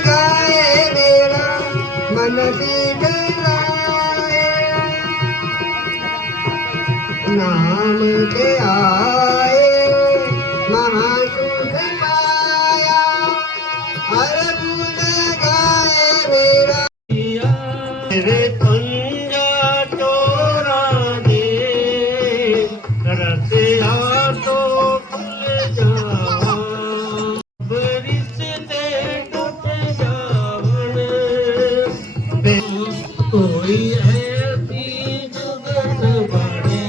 गाए मेरा मन सीख लाए, नाम के आए महासुख पाया, हर गुण गाए मेरा रे पंजा चोरा दे रसिया तो खुल जावा, रिश्ते टूट जावन, कोई ऐसी जुगत बने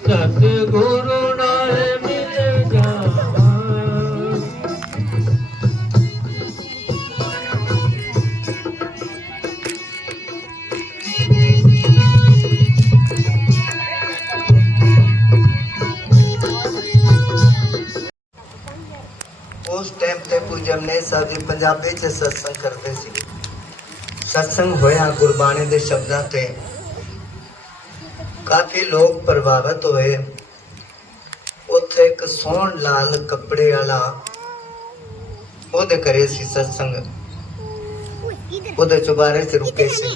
सतगुरु नाल मिल जावा। उस टाइम ते पूजन ने साहब जी पंजाबी च सत्संग करते सी। सत्संग होया गुरबाणी दे शब्दां ते काफी लोग प्रभावित होए। उत्थे एक सोहन लाल कपड़े वाला ओदे करे सी सत्संग, ओदे चुबारे च रुके सी।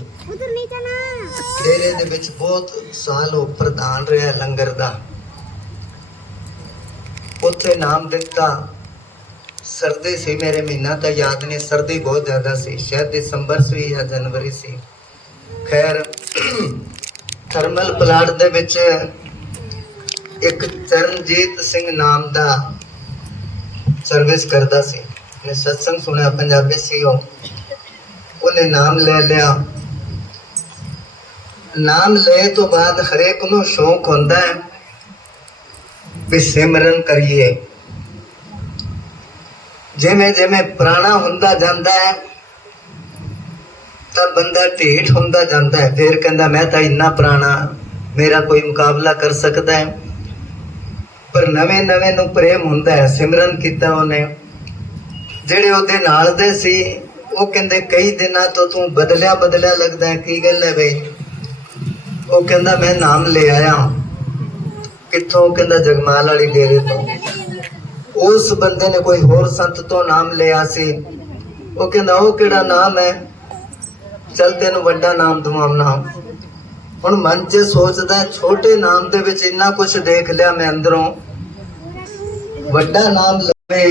डेरे दे विच बहुत साल ओ प्रधान रहा लंगर दा। उत्थे नाम दिता, सर्दी सी, मेरे महीना तो याद नहीं, सर्दी बहुत ज्यादा सी, शायद दिसंबर सी या जनवरी सी। खैर थर्मल प्लाट दे विच एक चरणजीत सिंह नाम दा सर्विस करता सी। ने सत्संग सुनिया, पंजाबी सी उन्हें नाम ले लिया। नाम ले तो बाद हरेक नूं शौक होंदा है भी सिमरन करिए। जिमें जिमें पुराना हुंदा जाता है तब बंदा ढीठ हुंदा जाता है, फिर कहता मैं तो इन्ना पुराना, मेरा कोई मुकाबला कर सकता है। पर नवे नवे नूं प्रेम हुंदा है। सिमरन किया उन्हें, जेड़े ओदे नाल दे सी वो कहंदे कई दिनां तो तू बदलिया बदलिया लगदा है, की गल है बई? वो कहंदा मैं नाम ले आया। कित्थों? कहंदा जगमाल वाली डेरे तो। उस बंदे ने कोई होर संत तो नाम लिया सी। वो कहंदा वो केड़ा नाम है? चल तेन वड्डा नाम दवावना। हुण मन च सोचदा छोटे नाम दे विच इन्ना कुछ देख लिया मैं अंदरों, वड्डा नाम लवे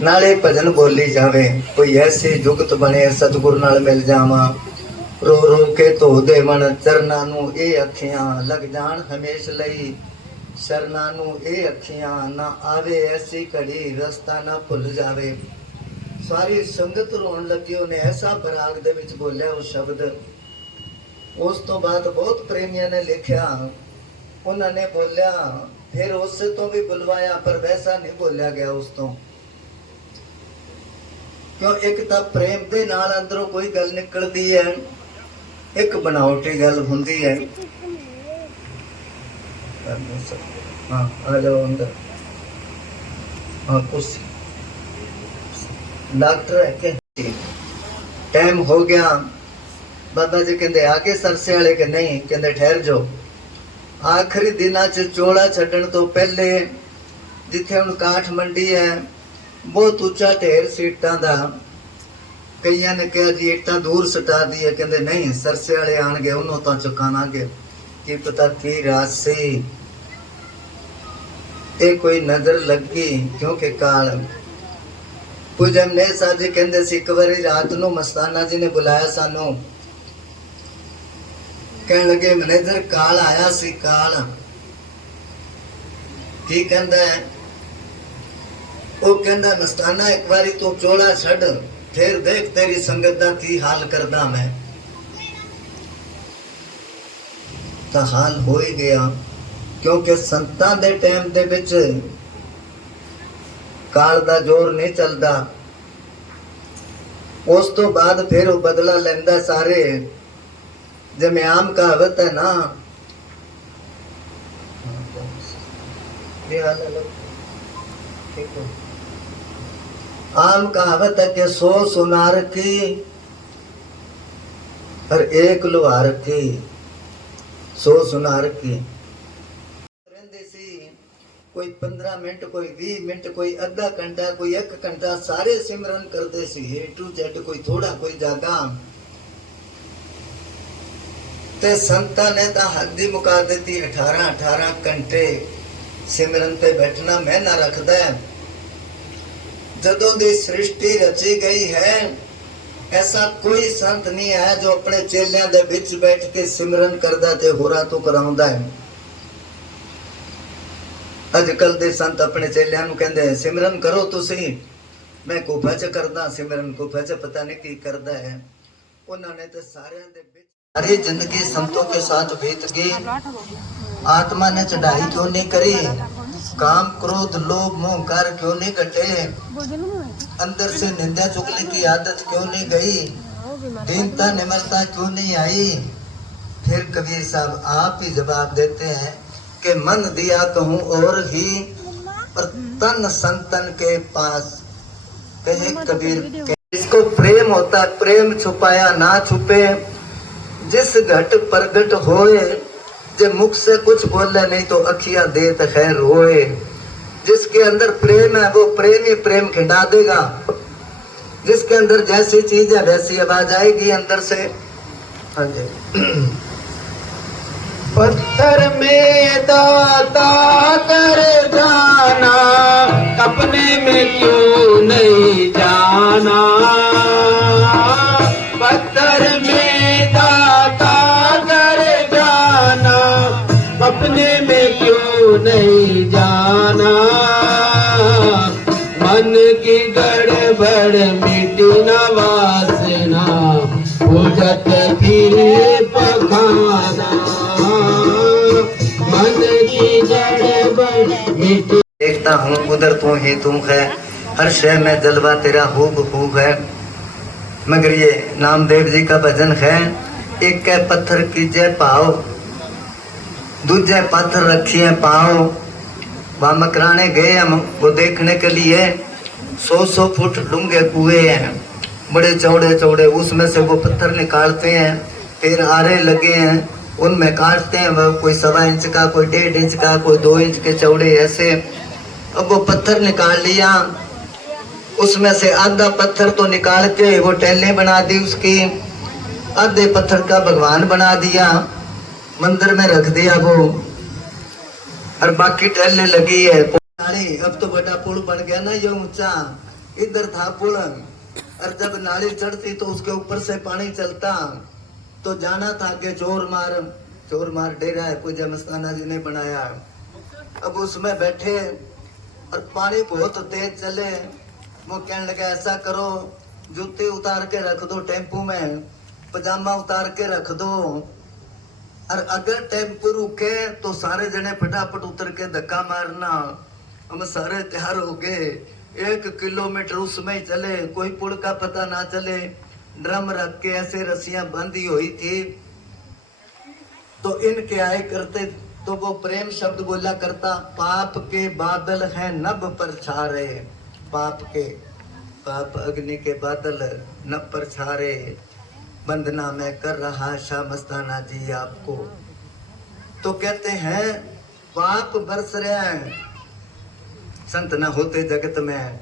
नाले भजन बोली जावे, कोई ऐसी जुगत बने सतगुरु नाल मिल जावां, रो रो के धो देवण चरनां नूं ए अखियां, लग जाण हमेश लई शरना नूं ए अखियां, ना आवे ऐसी घड़ी रस्ता ना भुल जावे। सारी संगत रोन लगी, उन्हें ऐसा पराग दे विच बोलिया वो शब्द। उस तो बाद बहुत प्रेमियों ने लिखा, उन्होंने बोलिया, फिर उससे तो भी बुलवाया पर वैसा नहीं बोलिया गया उस तो। क्यों? एक तब प्रेम दे नाल अंदरों कोई गल निकलती है, एक बनावटी गल हुंदी है। हाँ आ जाओ अंदर। हाँ कुछ डॉक्टर है के टाइम हो गया। बाबा जी कहते आगे सरसे वाले के नहीं, कहते ठहर जाओ। आखिरी दिना च चोला छड्डण तो पहले जिथे हुण काठ मंडी है, बहुत उच्चा ढेर सी इट्टां दा। कईयां ने कहा जी इट्टां दूर सटा दी है, कहते नहीं सरसे वाले आणगे उन्हों तो चुकावांगे। की पता की रात सी ये कोई नजर लगी, क्योंकि काल पूजन ने साहब जी कहते सी एक बारी रात नूं मस्ताना जी ने बुलाया सानू, कहने लगे मैनेजर काल आया सी। काल की कहंदा है? वो कहंदा मस्ताना एक बारी तू चोला छड़, फिर देख तेरी संगत दा की हाल करदा मैं। तो हाल हो ही गया, क्योंकि संतां दे टाइम दे विच काल दा जोर नहीं चलदा। उस तो बाद फिर वो बदला लेंदा सारे। जिवें आम कहावत है ना, आम कहावत है कि 100 सुनार की और 1 लुहार की, 100 सुनार की। कोई 15 मिनट, कोई 20 मिनट, कोई आधा घंटा, कोई 1 घंटा, सारे सिमरन करते सी A to Z, कोई थोड़ा कोई ज्यादा। ते संतां ने तो हद ही मुका देती, 18 घंटे सिमरन पे बैठना महीना रखदा है। जदों दी सृष्टि रची गई है, ऐसा कोई संत नहीं है जो अपने चेलियां दे विच बैठ के सिमरन करदा ते होरा तो कराउंदा है। अजकल दे संत अपने चेलियां नूं कहंदे सिमरन करो तुसी, मैं गुफा च करदा सिमरन, गुफा च पता नहीं की करदा है। उन्होंने तो सारियां दे विच सारी जिंदगी संतों के साथ बीत गई। आत्मा ने चढ़ाई क्यों नहीं करी, काम क्रोध लोभ मोह कार क्यों नहीं कटे, अंदर से निंदा चुगली की आदत क्यों नहीं गई, दीनता निम्रता क्यों नहीं आई। फिर कबीर साहब आप ही जवाब देते हैं कि मन दिया कहूँ और ही, पर तन संतन के पास। कहे कबीर इसको प्रेम होता है, प्रेम छुपाया ना छुपे, जिस घट प्रगट होए, जे मुख से कुछ बोले नहीं तो अखियां देत खैर रोए। जिसके अंदर प्रेम है वो प्रेम ही प्रेम खिंडा देगा। जिसके अंदर जैसी चीज है वैसी आवाज आएगी अंदर से। हाँ जी। पत्थर में दाता कर जाना, अपने में क्यों नहीं जाना। पत्थर में दाता कर जाना, अपने में क्यों नहीं जाना। मन की गड़बड़ मिटी न वासना, पूजत फिरे पखाना। मन की गड़बड़ मिटी। देखता हूँ उधर तू ही तुम है, हर शय में जलवा तेरा खूब खूब है। मगर ये नामदेव जी का भजन है, एक के पत्थर कीजे पाओ, दूजे पत्थर रखिए पाओ। वहाँ मकराने गए हम वो देखने के लिए, 100 फुट डूंगे कुएं हैं, बड़े चौड़े चौड़े, उसमें से वो पत्थर निकालते हैं, फिर आरे लगे हैं उनमें काटते हैं। वह कोई 1.25 इंच का, कोई 1.5 इंच का, कोई 2 इंच के चौड़े ऐसे। अब वो पत्थर निकाल लिया, उसमें से आधा पत्थर तो निकाल के वो टैले बना दी उसकी, आधे पत्थर का भगवान बना दिया, मंदिर में रख दिया वो, और बाकी टहलने लगी है। नाली अब तो बड़ा पुल बन गया ना ये ऊंचा, इधर था पुल, और जब नाली चढ़ती तो उसके ऊपर से पानी चलता, तो जाना था कि चोर मार डेरा है पूजा मस्ताना जी ने बनाया। अब उसमें बैठे और पानी बहुत तेज चले, वो कहने लगा ऐसा करो जूते उतार के रख दो टेम्पू में, पजामा उतार के रख दो, और अगर टेम्पो रुके तो सारे जने फटाफट उतर के धक्का मारना। हम सारे तैयार हो गए, 1 किलोमीटर उसमें ही चले, कोई पुल का पता ना चले, ड्रम रख के ऐसे रस्सियां बंधी हुई थी। तो इनके आए करते तो वो प्रेम शब्द बोला करता, पाप के बादल हैं नभ पर छा रहे, पाप अग्नि के बादल नभ पर छा रहे, वंदना मैं कर रहा शाह मस्ताना जी आपको। तो कहते हैं पाप बरस रहे हैं, संत न होते जगत में।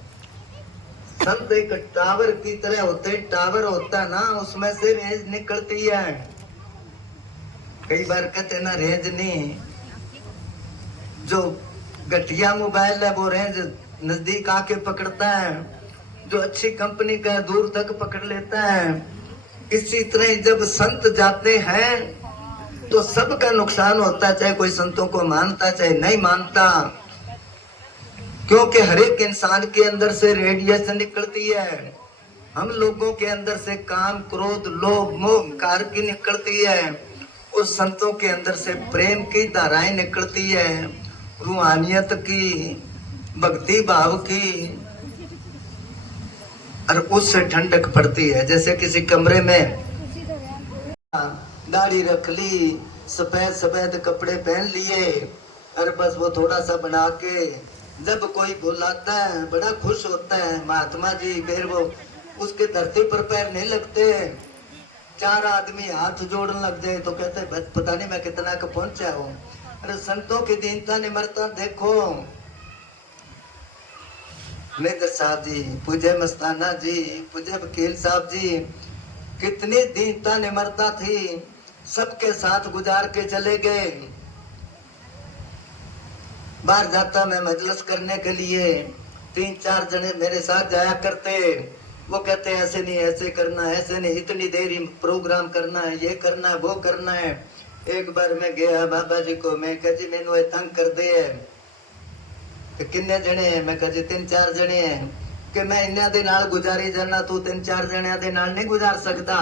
संत एक टावर की तरह होते, टावर होता है ना उसमें से रेंज निकलती है। कई बार कहते ना रेंज नहीं, जो घटिया मोबाइल है वो रेंज नजदीक आके पकड़ता है, जो अच्छी कंपनी का दूर तक पकड़ लेता है। इसी तरह जब संत जाते हैं तो सबका नुकसान होता है, चाहे कोई संतों को मानता चाहे नहीं मानता, क्योंकि हर एक इंसान के अंदर से रेडिएशन निकलती है। हम लोगों के अंदर से काम क्रोध लोभ मोह कार की निकलती है, और संतों के अंदर से प्रेम की धाराएं निकलती है, रूहानियत की, भक्ति भाव की, और उससे ठंडक पड़ती है। जैसे किसी कमरे में दाढ़ी रख ली, सफेद सफेद कपड़े पहन लिए, और बस वो थोड़ा सा बना के जब कोई बुलाता है बड़ा खुश होता है महात्मा जी, फिर वो उसके धरती पर पैर नहीं लगते। 4 आदमी हाथ जोड़ने लग जाए तो कहते पता नहीं मैं कितना का पहुंचा हूँ। अरे संतों की दीनता निम्रता देखो, निधर साहब जी, पूज्य मस्ताना जी, पूज्य वकील साहब जी, कितनी दीनता निमरता थी, सबके साथ गुजार के चले गए। बाहर जाता मैं मजलिस करने के लिए, 3-4 जने मेरे साथ जाया करते। वो कहते हैं ऐसे नहीं, ऐसे करना है, ऐसे नहीं, इतनी देर ही प्रोग्राम करना है, ये करना है, वो करना है। एक बार मैं गया बाबा जी को, मैं कहा जी मैनू ये तंग कर दे है। कि किन्ने जने हैं? मैं कहा जी 3-4 जने हैं। कि मैं इन्ना दे नाल गुजारी जाना, तू 3-4 जने दे नाल नहीं गुजार सकता।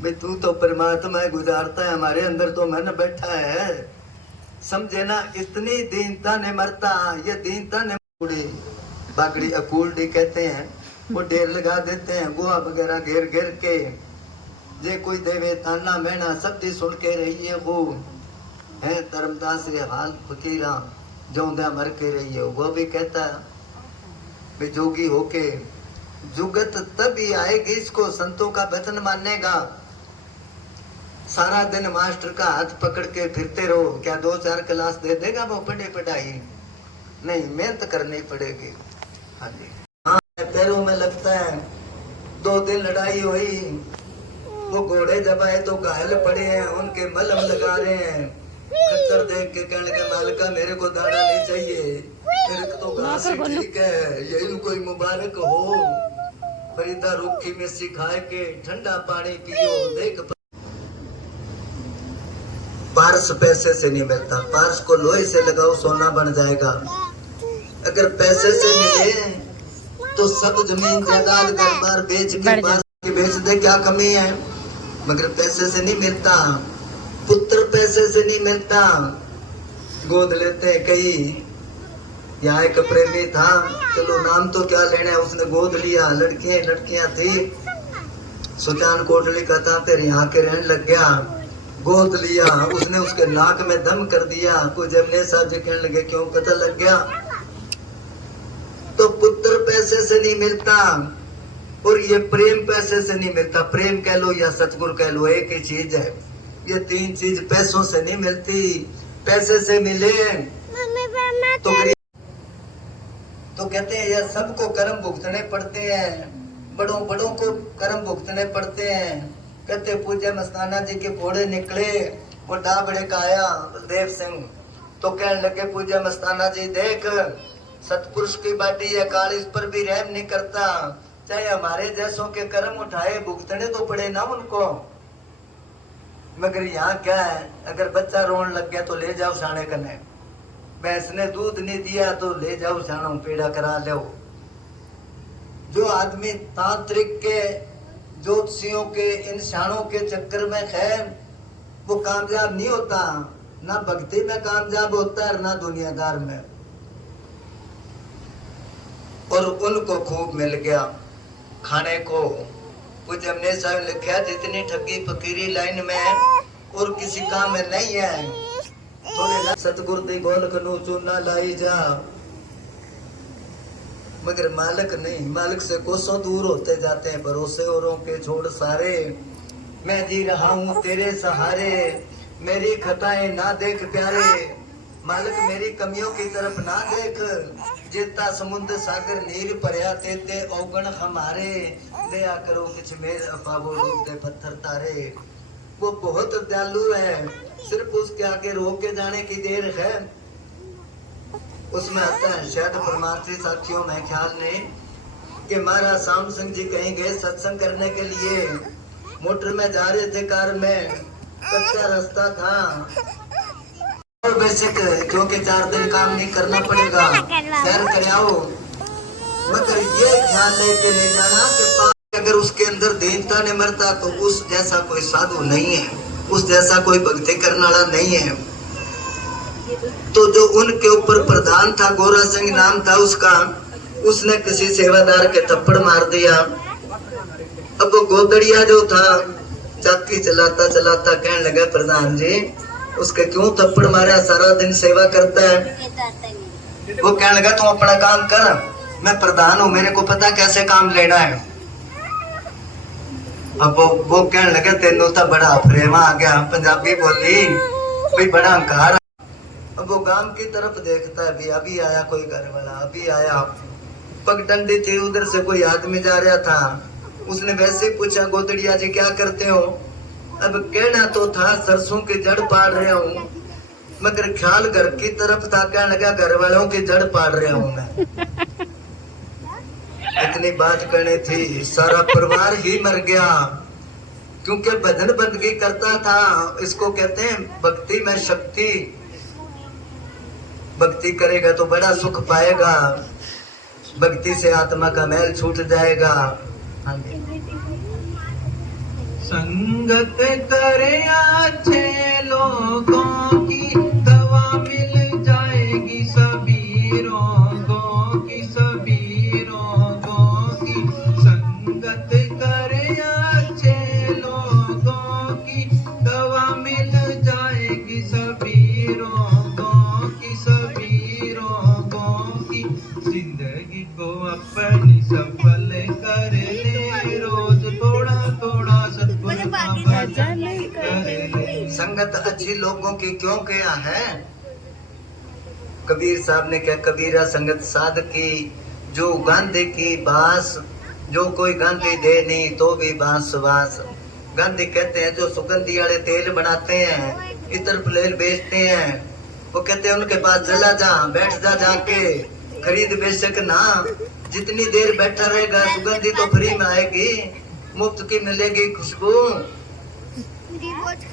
भाई तू तो परमात्मा गुजारता है, हमारे अंदर तो मन बैठा है, समझे ना। इतनी दीनता ने मरता, ये दीनता ने मुड़ी बागड़ी अकूलडी कहते हैं, वो ढेर लगा देते हैं, गोहा वगैरह घेर घेर के। जे कोई देवे ताना मैना सब दी सुन के रहिए, वो है धर्मदास ये हाल फकीरा जोंदा मर के रहिए। वो भी कहता है जोगी होके जुगत तभी आएगी, इसको संतों का वचन मानेगा। सारा दिन मास्टर का हाथ पकड़ के फिरते रहो, क्या 2-4 क्लास दे देगा वो पढ़े पढ़ाई? नहीं, मेहनत करनी पड़ेगी। हाँ जी, हाँ पैरों में लगता है। 2 दिन लड़ाई हुई, वो घोड़े जब आए तो घायल पड़े हैं, उनके मलहम लगा रहे हैं। खच्चर देख के कहने के मालिका मेरे को दाना नहीं चाहिए, मेरे को तो घास ही ठीक है, ये इनको ही मुबारक हो। फरीदा रूखी में सिखाए के ठंडा पानी पियो। देख पारस पैसे से नहीं मिलता, पारस को लोहे से लगाओ सोना बन जाएगा। अगर पैसे से मिले तो सब जमीन जायदाद घर बार बेच के पारस के बेच दे, क्या कमी है? मगर पैसे से नहीं मिलता, पुत्र पैसे से नहीं मिलता। गोद लेते हैं कई। यहाँ एक प्रेमी था, चलो नाम तो क्या लेना है, उसने गोद लिया। लड़कियां थी, सुजान कोटली का था, फिर यहाँ के रहने लग गया। गोद लिया उसने, उसके नाक में दम कर दिया। कोई जमने साहब जी कहने लगे क्यों, पता लग गया। तो पुत्र पैसे से नहीं मिलता, और ये प्रेम पैसे से नहीं मिलता। प्रेम कह लो या सतगुरु कह लो, एक ही चीज है। ये 3 चीज पैसों से नहीं मिलती। पैसे से मिले तो कहते हैं यार सबको कर्म भुगतने पड़ते हैं, बड़ों को कर्म भुगतने पड़ते हैं। कहते पूज्य मस्ताना जी के घोड़े निकले, वो डाबड़े का आया बलदेव सिंह, तो कहने लगे पूज्य मस्ताना जी देख, सतपुरुष की बाटी है, काल इस पर भी रहम नहीं करता। चाहे हमारे जैसों के कर्म उठाए, भुगतने तो पड़े ना उनको। मगर यहाँ क्या है, अगर बच्चा रोने लग गया तो ले जाओ साणे कने, भैंस ने दूध नहीं दिया तो ले जाओ साणो पेड़ा करा लो। जो आदमी तांत्रिक के, ज्योतिषियों के, इन शाणों के चक्कर में है, वो कामयाब नहीं होता। ना भक्ति में कामयाब होता है, ना दुनियादार में। और उनको खूब मिल गया खाने को। कुछ हमने साहब लिखा, जितनी ठगी फकीरी लाइन में और किसी काम में नहीं है। थोड़े सतगुरु दी गोलक नू चूना लाई जा, मगर मालिक नहीं, मालिक से कोसों दूर होते जाते हैं। भरोसे औरों के छोड़ सारे, मैं जी रहा हूँ तेरे सहारे। मेरी खताएं ना देख प्यारे, मालिक मेरी कमियों की तरफ ना देख। जेता समुद्र सागर नीर भरिया तेते औगण हमारे। दया करो किछ मेर अपावो रूप दे पत्थर तारे। वो बहुत दयालु है, सिर्फ उसके आगे रोक के जाने की देर है। उसमें आता है शायद परमार्थी साथियों में ख्याल ने कि महाराज श्याम सिंह जी कहीं गए सत्संग करने के लिए। मोटर में जा रहे थे, कार में, कच्चा रास्ता था और बेसिक, क्योंकि 4 दिन काम नहीं करना पड़ेगा, सैर कर आओ। मगर ये ख्याल लेके ले जाना कि अगर उसके अंदर दीनता ने मरता तो उस जैसा कोई साधु नहीं है, उस जैसा कोई भक्ति करने वाला नहीं है। तो जो उनके ऊपर प्रधान था, गोरा सिंह नाम था उसका, उसने किसी सेवादार के थप्पड़ मार दिया। अब वो गोदड़िया जो था, चाकी चलाता चलाता कहने लगा प्रधान जी उसके क्यों थप्पड़ मारा, सारा दिन सेवा करता है। वो कहने लगा तुम अपना काम कर, मैं प्रधान हूँ, मेरे को पता कैसे काम लेना है। अब वो कहने लगे तेनों तो बड़ा प्रेम आ गया, पंजाबी बोली भाई बड़ा अहंकार। अब वो गांव की तरफ देखता है, भी अभी आया कोई घर वाला, अभी आया। पगडंडी थी, उधर से कोई आदमी जा रहा था, उसने वैसे ही पूछा, गोदड़िया जी क्या करते हो? अब कहना तो था सरसों की जड़ पाड़ रहा हूँ, मगर ख्याल घर की तरफ था, कहने लगा घर वालों की जड़ पाड़ रहा हूँ मैं। इतनी बात करनी थी, सारा परिवार ही मर गया, क्योंकि भजन बंदगी करता था। इसको कहते हैं भक्ति में शक्ति। भक्ति करेगा तो बड़ा सुख पाएगा, भक्ति से आत्मा का मैल छूट जाएगा। हाँ जी। संगत करे अच्छे लोगों की, दवा मिल जाएगी सभी रोगों की, सभी रोगों की। संगत करे अच्छे लोगों की, दवा मिल जाएगी सभी रोगों की, सभी रोगों की। जिंदगी को अपनी सफल कर ले, रोज थोड़ा थोड़ा सतगुरु का भजन कर ले। संगत अच्छी लोगों की क्यों किया है? कबीर साहब ने क्या, कबीरा संगत साध की, जो गांधी की बास, जो कोई गांधी दे नहीं तो भी बांस वास। गांधी कहते हैं जो सुगंधी वाले तेल बनाते हैं, इतर प्लेल बेचते हैं, वो कहते हैं उनके पास चला जा, बैठ जा, जाके खरीद बेशक ना, जितनी देर बैठा रहेगा सुगंधी तो फ्री में आएगी, मुफ्त की मिलेगी खुशबू।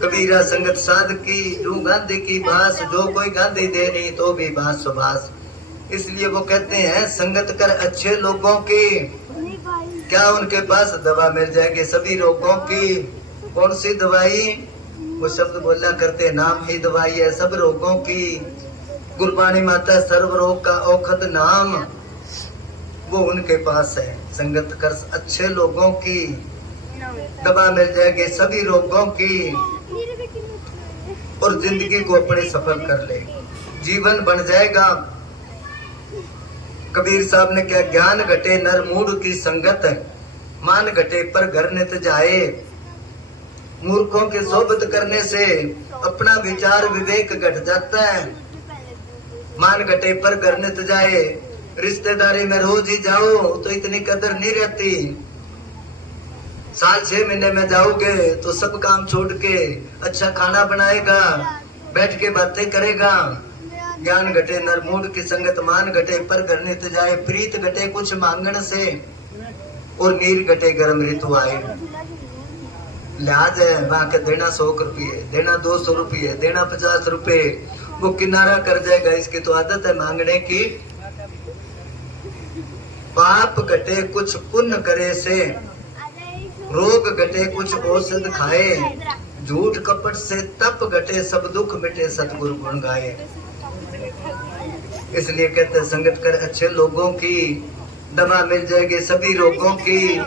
कबीरा संगत साध की, जो गांधी की बास, जो कोई गांधी दे नहीं तो भी बास सुबास। इसलिए वो कहते हैं संगत कर अच्छे लोगों की, क्या उनके पास दवा मिल जाएगी सभी रोगों की। कौन सी दवाई? वो शब्द बोला करते, नाम ही दवाई है सब रोगों की। गुरबाणी माता सर्व रोग का औखद नाम, वो उनके पास है। संगत कर अच्छे लोगों की, दवा मिल जाएगी सभी रोगों की, और जिंदगी को अपने सफल कर ले, जीवन बन जाएगा। कबीर साहब ने क्या, ज्ञान घटे नर मूढ़ की संगत, मान घटे पर घर नित जाए। मूर्खों की सोबत करने से अपना विचार विवेक घट जाता है। मान घटे पर घर नित जाए, रिश्तेदारी में रोज ही जाओ तो इतनी कदर नहीं रहती। साल 6 महीने में जाओगे तो सब काम छोड़ के अच्छा खाना बनाएगा, बैठ के बातें करेगा। ज्ञान घटे नर मूढ़ की संगत, मान घटे पर घर नित जाए। प्रीत घटे कुछ मांगण से, और नीर घटे गर्म ऋतु आए। लिहाज है वहां के देना 100 रुपये, देना 200 रुपये, देना 50 रुपये, वो किनारा कर जाएगा। इसकी तो आदत है मांगने की। पाप घटे कुछ पुण्य करे से, रोग घटे कुछ औषध खाए। झूठ कपट से तप घटे सब दुख मिटे सतगुरु गुण गाए। इसलिए कहते हैं संगत कर अच्छे लोगों की, दवा मिल जाएगी सभी रोगों की।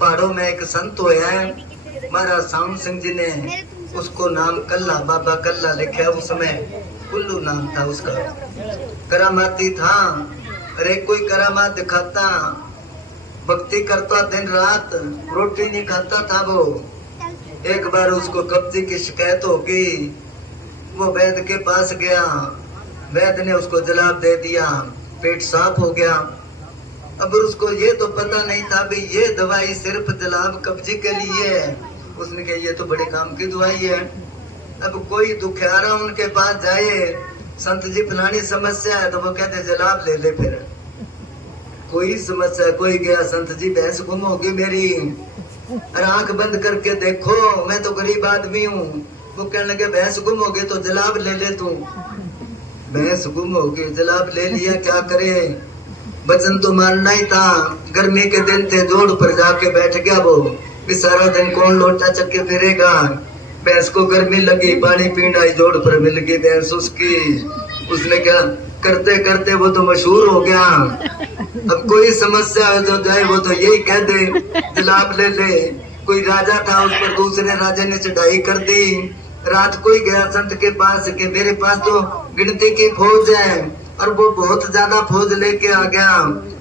पहाड़ों में एक संत होया है महाराज श्याम सिंह जी ने, उसको नाम कल्ला, बाबा कल्ला लिखा, उसमें कुल्लू नाम था उसका। करामाती था, अरे कोई करामात दिखाता, भक्ति करता दिन रात, रोटी नहीं खाता था वो। एक बार उसको कब्जे की शिकायत हो गई, वो वैद्य के पास गया, वैद्य ने उसको जलाब दे दिया, पेट साफ हो गया। अब उसको ये तो पता नहीं था भी ये दवाई सिर्फ जलाब कब्जे के लिए है। उसने कहा ये तो बड़े काम की दवाई है। अब कोई दुखियारा उनके पास जाए, संत जी फलानी समस्या है, तो वो कहते जलाब ले ले। फिर कोई समस्या, कोई गया, संत जी भैंस गुम होगी मेरी, अरे आंख बंद करके देखो, मैं तो गरीब आदमी हूँ। वो कहने लगे भैंस गुम होगी तो जलाब ले ले तू। भैंस गुम होगी, जलाब ले लिया, क्या करे, वचन तो मानना ही था। गर्मी के दिन थे, जोड़ पर जाके बैठ गया वो, सारा दिन कौन लोटा चक्के फिरेगा। भैंस को गर्मी लगी, पानी पीना आई, जोड़ पर मिल गई भैंस उसकी। उसने क्या करते करते वो तो मशहूर हो गया। अब कोई समस्या है जो जाए वो तो यही कह दे जलाब ले ले। कोई राजा था, उस पर दूसरे राजा ने चढ़ाई कर दी। रात कोई गया संत के पास कि मेरे पास तो गिनती की फौज है और वो बहुत ज्यादा फौज लेके आ गया,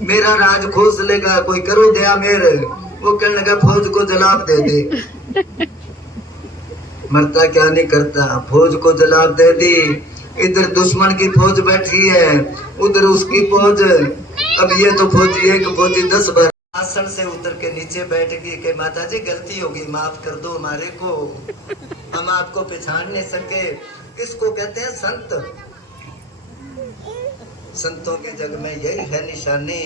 मेरा राज खोस लेगा, कोई करो दया मेरे। वो कहने लगा फौज को जलाब दे दे। मरता क्या नहीं करता, फौज को जलाब दे दी। इधर दुश्मन की फौज बैठी है, उधर उसकी फौज। अब ये तो फौजी एक फौजी 10 बार आसन से उतर के नीचे बैठ गई कि माता जी गलती होगी, माफ कर दो हमारे को, हम आपको पहचान नहीं सके। किसको कहते हैं? संत। संतों के जग में यही है निशानी,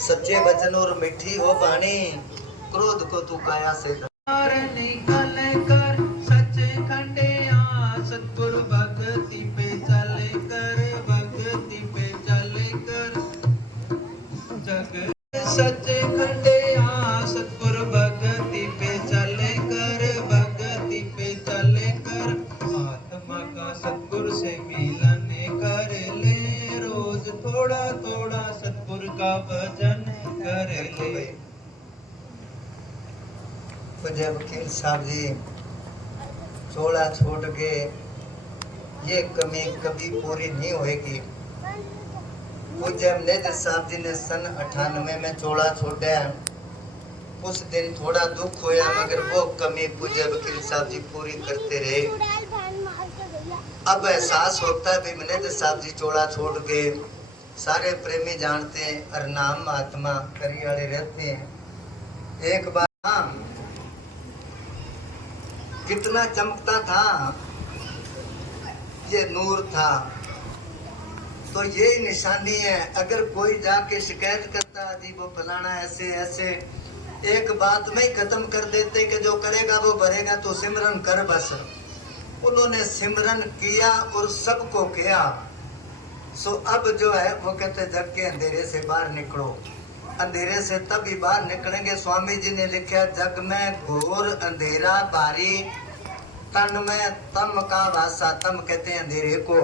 सच्चे वचन और मीठी हो वाणी, क्रोध को तू काया से और निकल कर सच खंडिया, सतगुरु भक्ति पे चल कर, भक्ति पे चल कर। जग सच खंडिया, सतगुरु भक्ति पे चल कर, भक्ति पे चल कर। आत्मा का सतगुरु से मिलन कर ले, रोज थोड़ा थोड़ा सतगुरु का भजन कर ले। पूज्य वकील साहब जी चोला छोड़ के, ये कमी कभी पूरी नहीं होएगी। पूज्य मैनेजर साहब जी ने सन 98 में चोला छोड़ा, उस दिन थोड़ा दुख होया, मगर वो कमी पूज्य वकील साहब जी पूरी करते रहे। अब एहसास होता है भी मैनेजर साहब जी चोला छोड़ के, सारे प्रेमी जानते हैं और नाम महात्मा करी वाले रहते हैं। एक बार कितना चमकता था, ये नूर था। तो ये निशानी है, अगर कोई जाके शिकायत करता जी वो फलाना ऐसे ऐसे, एक बात में ही खत्म कर देते कि जो करेगा वो भरेगा, तो सिमरन कर बस। उन्होंने सिमरन किया और सबको किया। सो अब जो है वो कहते जग के अंधेरे से बाहर निकलो। अंधेरे से तभी बाहर निकलेंगे, स्वामी जी ने लिखा जग में घोर अंधेरा भारी, तन में तम का वासा, तम कहते हैं अंधेरे को।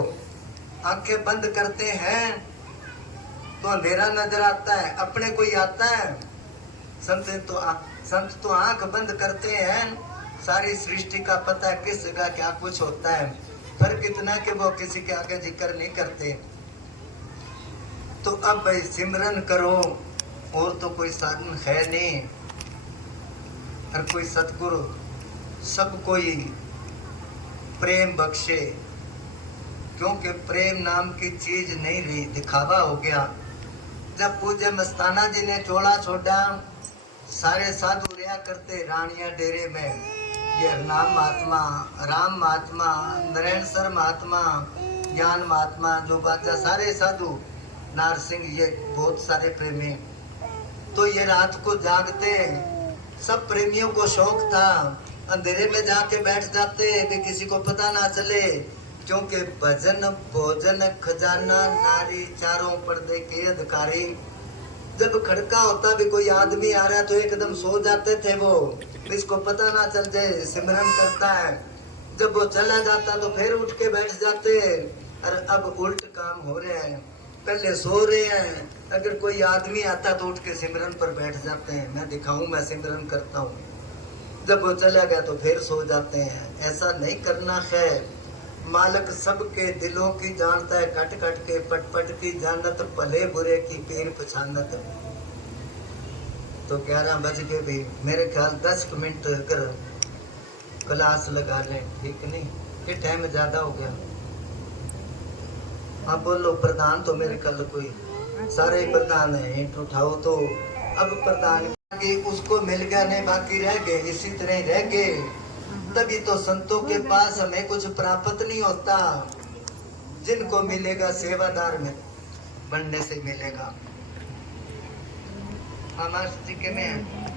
आंखें बंद करते हैं तो अंधेरा नजर आता है, अपने कोई आता है। संत तो आंख बंद करते हैं, सारी सृष्टि का पता है किस जगह क्या कुछ होता है। फर्क इतना कि वो किसी के आगे जिक्र नहीं करते। तो अब भाई सिमरन करो, और तो कोई साधन है नहीं। और कोई सतगुरु सब कोई प्रेम बख्शे, क्योंकि प्रेम नाम की चीज नहीं रही, दिखावा हो गया। जब पूज्य मस्ताना जी ने चोला छोड़ा, सारे साधु रहा करते रानिया डेरे में। ये नाम महात्मा, राम महात्मा, नारायण सर महात्मा, ज्ञान महात्मा, जो बादशाह, सारे साधु, नार सिंह, ये बहुत सारे प्रेमी। तो ये रात को जागते, सब प्रेमियों को शौक था, अंधेरे में जाके बैठ जाते कि किसी को पता ना चले, क्योंकि भजन भोजन खजाना नारी चारों पर्दे के अधिकारी। जब खड़का होता भी कोई आदमी आ रहा है तो एकदम सो जाते थे वो, इसको पता ना चल जाए सिमरन करता है। जब वो चला जाता तो फिर उठ के बैठ जाते। और अब उल्ट काम हो रहे हैं, पहले सो रहे हैं, अगर कोई आदमी आता तो उठ के सिमरन पर बैठ जाते हैं, मैं दिखाऊं मैं सिमरन करता हूँ। जब वो चला गया तो फिर सो जाते हैं। ऐसा नहीं करना है। मालिक सबके दिलों की जानता है, कट कट के पट पट की जानत, भले बुरे की पीर पछानत। तो 11 बज के भी मेरे ख्याल 10 मिनट अगर क्लास लगा लें, ठीक नहीं, ये टाइम ज्यादा हो गया। हाँ बोलो, प्रधान तो मेरे कल कोई सारे ही प्रधान है, इंट उठाओ। तो अब प्रधान की उसको मिल गया, नहीं बाकी रह गए, इसी तरह ही रह गए। तभी तो संतों के पास हमें कुछ प्राप्त नहीं होता, जिनको मिलेगा सेवादार में बनने से मिलेगा। हमारे में